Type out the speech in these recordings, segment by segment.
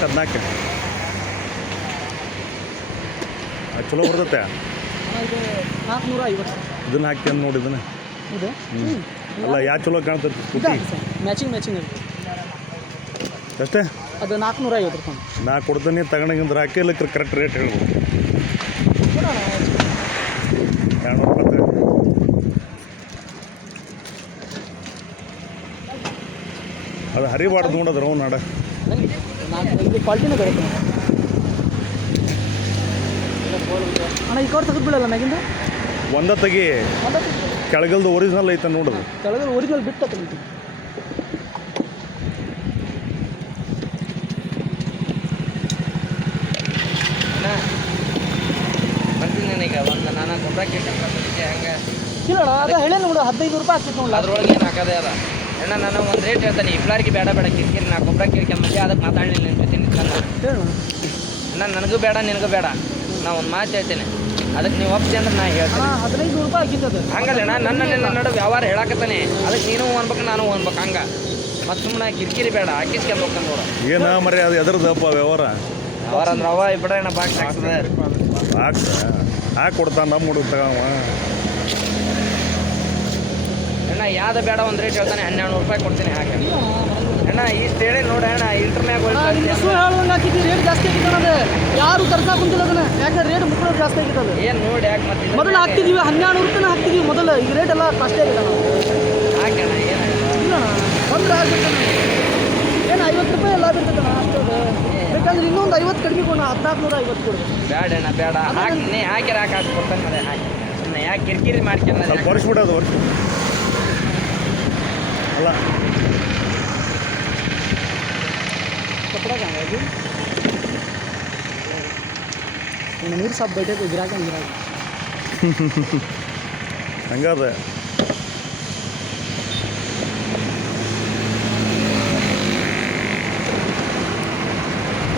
14 ಚಲೋ ಬರ್ತೈತೆ. ಇದು 450. ಇದನ್ನ ಹಾಕ್ತೀನಿ ನೋಡಿ ಇದನ್ನ. ಇದು ಅಲ್ಲ ಯಾ ಚಲೋ ಕಾಣ್ತೈತಿ ಸ್ಕೂಟಿ. ಮ್ಯಾಚಿಂಗ್ ಇರುತ್ತೆ ಅಷ್ಟೇ. ಅದು 450 ರೂಪಾಯಿ. ನಾ ಕೊಡ್ತೀನಿ ತಗೊಂಡಂಗಿಂದ್ರೆ ಹಾಕಿ ಇಲ್ಲ ಕರೆಕ್ಟ್ ರೇಟ್ ಹೇಳ್ಬೋದು. 200 ರೂಪಾಯಿ. ಅದು ಹರಿಬಾರ್ದು ನೋಡೋದು ನಾವು ನಾಡ. ಇದು ಕ್ವಾಲಿಟಿನೇ ಬರುತ್ತೆ ಅಣ್ಣ. ಈ ಕವರ್ ತೆಗೆದು ಬಿಡಲ್ಲ ಮ್ಯಾಗಿಂದ ಒಂದ ತೆಗಿ. ಕೆಳಗಲ್ದು ಒರಿಜಿನಲ್ ಐತೆ ನೋಡೋದು. ಕೆಳಗಲ್ ಒರಿಜಿನಲ್ ಬಿಟ್ಟು ತೆಗಿತೀನಿ. ಬರ್ತೀನಿ ಒಂದು ನಾನು ಗೊಬ್ಬರ ಕೇಳ್ಕೊಂಡ್ಬಿಟ್ಟಿದ್ದೆ ಹಂಗೆ ಇಲ್ಲ ಅದ ಹೇಳಿ ನೋಡು 15 ರೂಪಾಯಿ ಆಗ್ತೈತೆ ನೋಡಲ್ಲ. ಅದ್ರೊಳಗೆ ಏನು ಹಾಕೋದೇ ಅದ ಅಣ್ಣ. ನಾನು ಒಂದು ರೇಟ್ ಹೇಳ್ತಾನೆ. ಇಫ್ಲಾರಿಗೆ ಬೇಡ ಕಿರಿಕಿರಿ. ನಾ ಗೊಬ್ಬರ ಕಿರಿಕೊಂಬಲ್ಲಿ ಅದಕ್ಕೆ ಮಾತಾಡಲಿಲ್ಲ ನಿನ್ನ ಜೊತೆ ನಿಂತ್ಕೊಂಡು. ಹೇಳು ಅಣ್ಣ ನನಗೂ ಬೇಡ ನಿನಗೂ ಬೇಡ. ನಾ ಒಂದು ಮಾತು ಹೇಳ್ತೇನೆ, ಅದಕ್ಕೆ ನೀವು ಒಪ್ಸಿ ಅಂದ್ರೆ ನಾ ಹೇಳ್ತೀನಿ. 15 ರೂಪಾಯಿ ಆಗಿದ್ದದು ಹಂಗಲ್ಲ ಅಣ್ಣ. ನನ್ನ ನಡು ವ್ಯವಹಾರ ಹೇಳಕತ್ತಾನೆ. ಅದಕ್ಕೆ ನೀನು ಅನ್ಬೇಕು ನಾನು ಅನ್ಬೇಕು. ಹಂಗೆ ಮತ್ತು ಸುಮ್ಮನೆ ಕಿರಿಕಿರಿ ಬೇಡ. ಹಾಕಿಸ್ಕೊಂಡು ಹೋಗ್ತಾನೆ ನೋಡು. ಏನ ಮರಿ ಅದು ಎದ್ರದಪ್ಪ ವ್ಯವಹಾರ. ವ್ಯವಹಾರ ಅಂದ್ರೆ ಅವ ಬಿಡೋಣ ಬಾಕ್ಸ್ ಹಾಕ್ತದೆ. ಹಾಕಿ ಕೊಡ್ತಾನೆ ನಮ್ಮ ಹುಡುಗ ತಗವ. ಅಣ್ಣ ಯಾವ್ದು ಬೇಡ ಒಂದು ರೇಟ್ ಹೇಳ್ತಾನೆ. 1200 ರೂಪಾಯಿ ಕೊಡ್ತೀನಿ ಹಾಕಿ ಅಣ್ಣ. ಇಷ್ಟು ಹೇಳಿ ನೋಡಿ ಅಣ್ಣ. ಇಂಟರ್ನ್ಯಾಗ ಹೇಳುವಂಗೆ ಹಾಕಿದ್ವಿ. ರೇಟ್ ಜಾಸ್ತಿ ಆಗಿತ್ತು ಅದು. ಯಾರು ತರ್ಸಾ ಕುಂತಿಲ್ಲ ಅದನ್ನ. ಯಾಕೆ ರೇಟ್ ಮುಕ್ಕಳು ಜಾಸ್ತಿ ಆಗಿತ್ತು. ಏನು ನೋಡಿ ಯಾಕೆ ಮತ್ತೆ ಮೊದಲು ಹಾಕ್ತಿದ್ವಿ 1200 ರೂಪಾಯಿ ಹಾಕ್ತಿದ್ವಿ ಮೊದಲು. ಈಗ ರೇಟ್ ಎಲ್ಲ ಕಾಸ್ಟ್ಲಿ ಆಗಿದೆ ನಾವು. ಹಾಕಿ ಅಣ್ಣ. ಏನು ಇಲ್ಲ ಬಂದ್ರೆ ಆಗ್ಬೇಕು. ಏನು 50 ರೂಪಾಯಿ ಎಲ್ಲ ಇರ್ತದೆ ಅಷ್ಟೇ. ಬೇಕಂದ್ರೆ ಇನ್ನೊಂದು 50 ಕಡಿಮೆ ಕೊಡ. 1450 ಕೊಡು. ಬೇಡ ಅಣ್ಣ ಬೇಡ. ಹಾಕಿ ನೀ ಹಾಕಿರ ಹಾಕಿ ಕೊಡ್ತಾನೆ ಮತ್ತೆ ಹಾಕಿ. ಸುಮ್ಮನೆ ಯಾಕೆ ಕಿರಿಕಿರಿ ಮಾಡ್ಕೊಂಡು ಸ್ವಲ್ಪ ಒರೆಸ್ಬಿಡೋದು ವರ್ಷ ಅಲ್ಲ. ನೀರು ಸಾಪ್ ಬೈಟೈತೆ ಗಿರಾಕ ಹಂಗದ.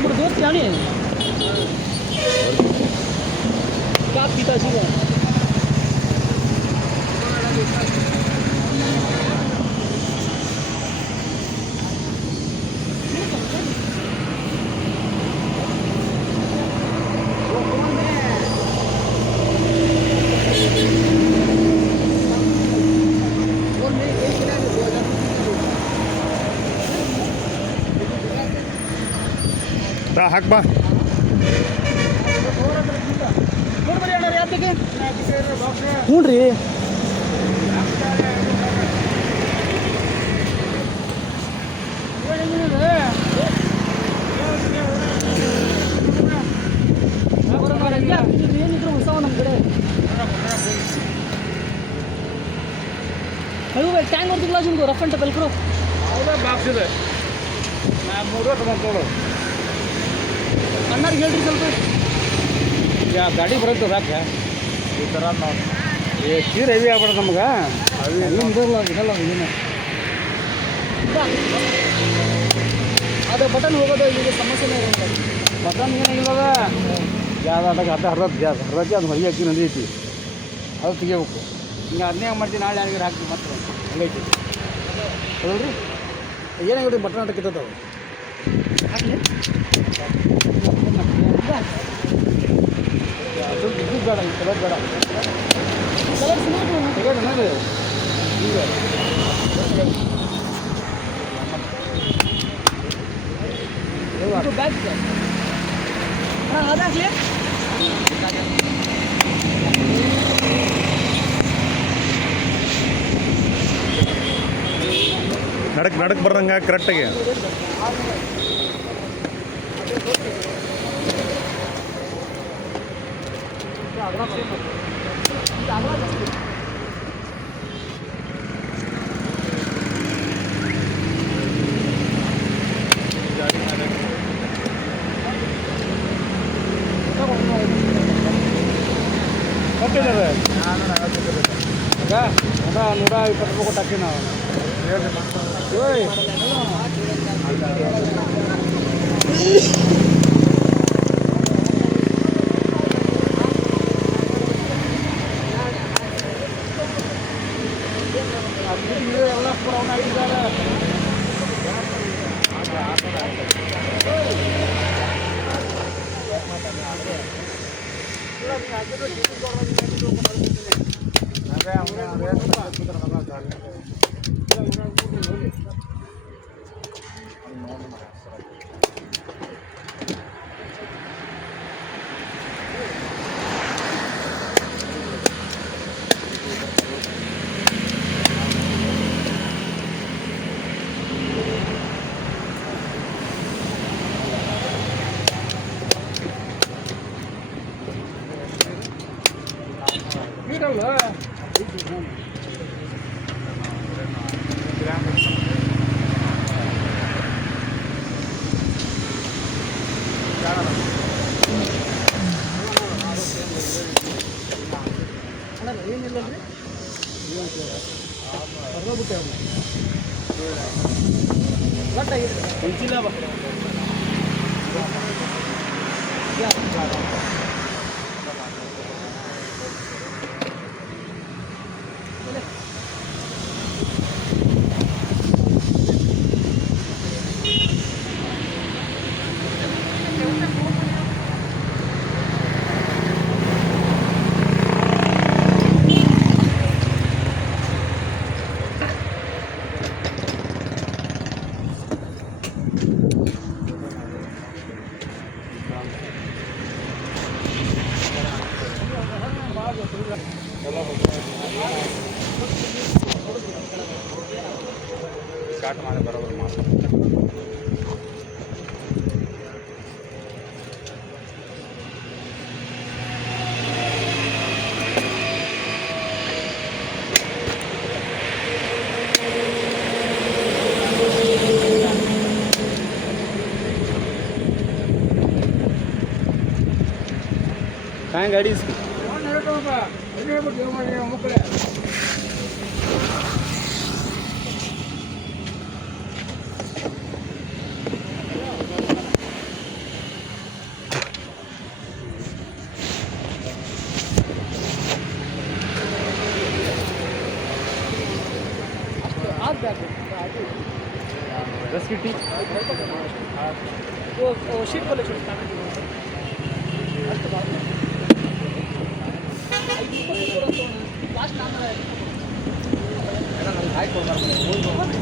हमारे दोस्त क्या नहीं है क्या पीता जी है ಹಾಕ್ ಬಾ. ಹ್ಞೂ ರೀ. ಏನಿದ್ರು ಹೊಸವ ನಮ್ಮ ಕಡೆ. ಟ್ಯಾಂಕ್ ಹೊರತು ಗ್ಲಾಸ್ ನಿಮ್ದು ರಫ್ ಅಂಡ್ ಟಬಲ್ ಕ್ರೋ ಬಾಕ್ಸ್ ಇದೆ. ನಾ 3 ತಗೊಂಡು ಅಣ್ಣಾರಿಗೆ ಹೇಳ್ರಿ ಸ್ವಲ್ಪ. ಗಾಡಿ ಬರುತ್ತೆ ಸಾಕೆ ಈ ಥರ ನಾವು ಚೀರ ಹೆವಿ ಆಗ್ಬಿಡ ನಮ್ಗೆ. ಇದಲ್ಲ ಇದಲ್ಲ ಏನು ಅದು ಬಟನ್ ಹೋಗೋದು ಈಗ ಸಮಸ್ಯೆನೇ ಇರುತ್ತೆ. ಬಟನ್ ಏನಾಗಿಲ್ಲದ ಯಾವ್ದು ಹರ್ದಕ್ಕೆ ಅದು ಹೊರಗೆ ಹಾಕಿ ನಡೀತಿ. ಅದು ತೆಗಿಬೇಕು. ಹಿಂಗೆ ಅದನ್ನೇ ಮಾಡ್ತೀವಿ. ನಾಳೆ ಯಾರಿಗಾರು ಹಾಕ್ತೀವಿ ಮತ್ತೆ ಹಂಗೈತಿ ಹೌದ್ರಿ. ಏನಾಗಿಬಿಟ್ಟು ಬಟನ್ ಆಟ ಕಿತ್ತವು. ಅದು ಇದು ಬೇಡ. ಈ ಕಲರ್ ಬೇಡ. ತೆಗೆದು ನೋಡಿ ಈಗ ಬ್ಯಾಗ್ ಹಾಂ ಅದಾಗಲಿ. ನಡಕ್ ಬರ್ದಂಗೆ ಕರೆಕ್ಟಾಗಿ. ಕೊಟ್ಟಿದ್ದಾರೆ ಈಗ 120 ರೂಪಾಯಿ ಕೊಟ್ಟು ಹಾಕಿ ನಾವು. ಏನಿಲ್ಲ ರೀ ಬರ್ದೋಗ್ಬಿಟ್ಟೆ ಅವ್ನು ಲಟ್ ಆಗಿದ್ರೆ ಸ್ಟಾರ್ಟ್ ಮಾಡಿ ಬರೋಬ್ರು ಮಾಡಿ काय गाडी इसकी दस की टी वो शीट कलेक्शन ಲಾಸ್ಟ್ ನಮ್ಗೆ ಹಾಕಿ ಕೊಡ್ಬಾರ್ದು